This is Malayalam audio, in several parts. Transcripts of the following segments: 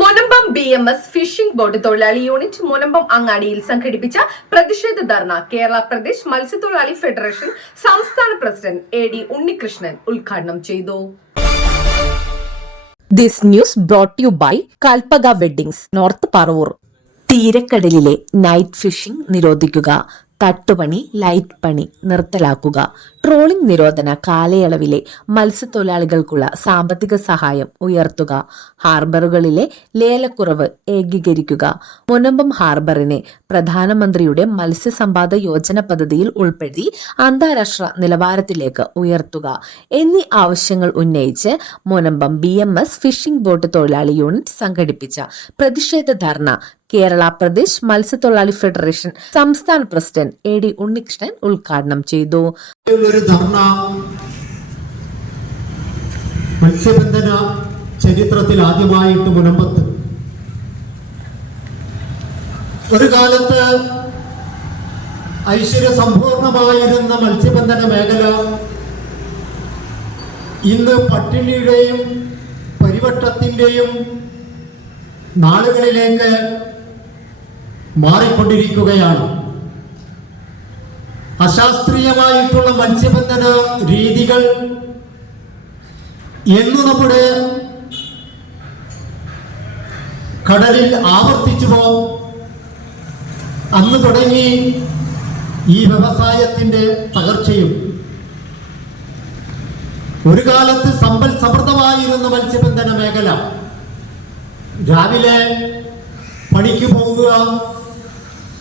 Munambam B M S fishing boat തൊഴിലാളി യൂണിറ്റ് മുനമ്പം അങ്ങാടിയിൽ സംഘടിപ്പിച്ച പ്രതിഷേധ ധർണ കേരള പ്രദേശ് മത്സ്യത്തൊഴിലാളി ഫെഡറേഷൻ സംസ്ഥാന പ്രസിഡന്റ് എ ഡി ഉണ്ണികൃഷ്ണൻ ഉദ്ഘാടനം ചെയ്തു. This news brought you by Kalpaka weddings north Paravur തീരക്കടലിലെ night fishing നിരോധിക്കുക. തട്ടുപണി ലൈറ്റ് പണി നിർത്തലാക്കുക. ട്രോളിംഗ് നിരോധന കാലയളവിലെ മത്സ്യത്തൊഴിലാളികൾക്കുള്ള സാമ്പത്തിക സഹായം ഉയർത്തുക. ഹാർബറുകളിലെ ലേലക്കുറവ് ഏകീകരിക്കുക. മുനമ്പം ഹാർബറിനെ പ്രധാനമന്ത്രിയുടെ മത്സ്യസമ്പാദ യോജന പദ്ധതിയിൽ ഉൾപ്പെടുത്തി അന്താരാഷ്ട്ര നിലവാരത്തിലേക്ക് ഉയർത്തുക. എന്നീ ആവശ്യങ്ങൾ ഉന്നയിച്ച് മുനമ്പം ബി ഫിഷിംഗ് ബോട്ട് തൊഴിലാളി യൂണിറ്റ് സംഘടിപ്പിച്ച പ്രതിഷേധ ധർണ കേരള പ്രദേശ് മത്സ്യത്തൊഴിലാളി ഫെഡറേഷൻ സംസ്ഥാന പ്രസിഡന്റ് എ ഡി ഉണ്ണികൃഷ്ണൻ ഉദ്ഘാടനം ചെയ്തു. മത്സ്യബന്ധന ചരിത്രത്തിൽ ആദ്യമായിട്ട് മുനമ്പത്ത് ഒരു കാലത്ത് ഐശ്വര്യ സമ്പൂർണമായിരുന്ന മത്സ്യബന്ധന മേഖല ഇന്ന് പട്ടിണിയുടെയും പരിവട്ടത്തിന്റെയും നാളുകളിലേക്ക് മാറിക്കൊണ്ടിരിക്കുകയാണ്. അശാസ്ത്രീയമായിട്ടുള്ള മത്സ്യബന്ധന രീതികൾ എന്നു നമ്മുടെ കടലിൽ ആവർത്തിച്ചു പോകും അന്ന് തുടങ്ങി ഈ വ്യവസായത്തിന്റെ തകർച്ചയും. ഒരു കാലത്ത് സമ്പൽ സമൃദ്ധമായിരുന്ന മത്സ്യബന്ധന മേഖല. രാവിലെ പണിക്ക് പോകുക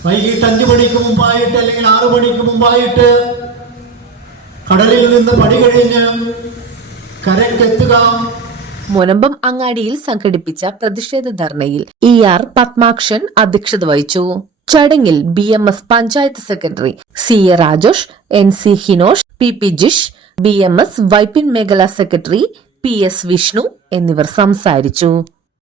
വൈകിട്ട് അഞ്ചു മണിക്ക് മുമ്പായിട്ട് അല്ലെങ്കിൽ ആറു മണിക്ക് മുമ്പായിട്ട് കടലിൽ നിന്ന് പണി കഴിഞ്ഞ് കരക്കെത്തുക മുനമ്പം അങ്ങാടിയിൽ സംഘടിപ്പിച്ച പ്രതിഷേധ ധർണയിൽ ഇ ആർ പത്മാക്ഷൻ അധ്യക്ഷത വഹിച്ചു. ചടങ്ങിൽ B M S panchayat secretary C A Rajesh N C Hinosh P P Jish B M S Vypin മേഖലാ സെക്രട്ടറി പി എസ് വിഷ്ണു എന്നിവർ സംസാരിച്ചു.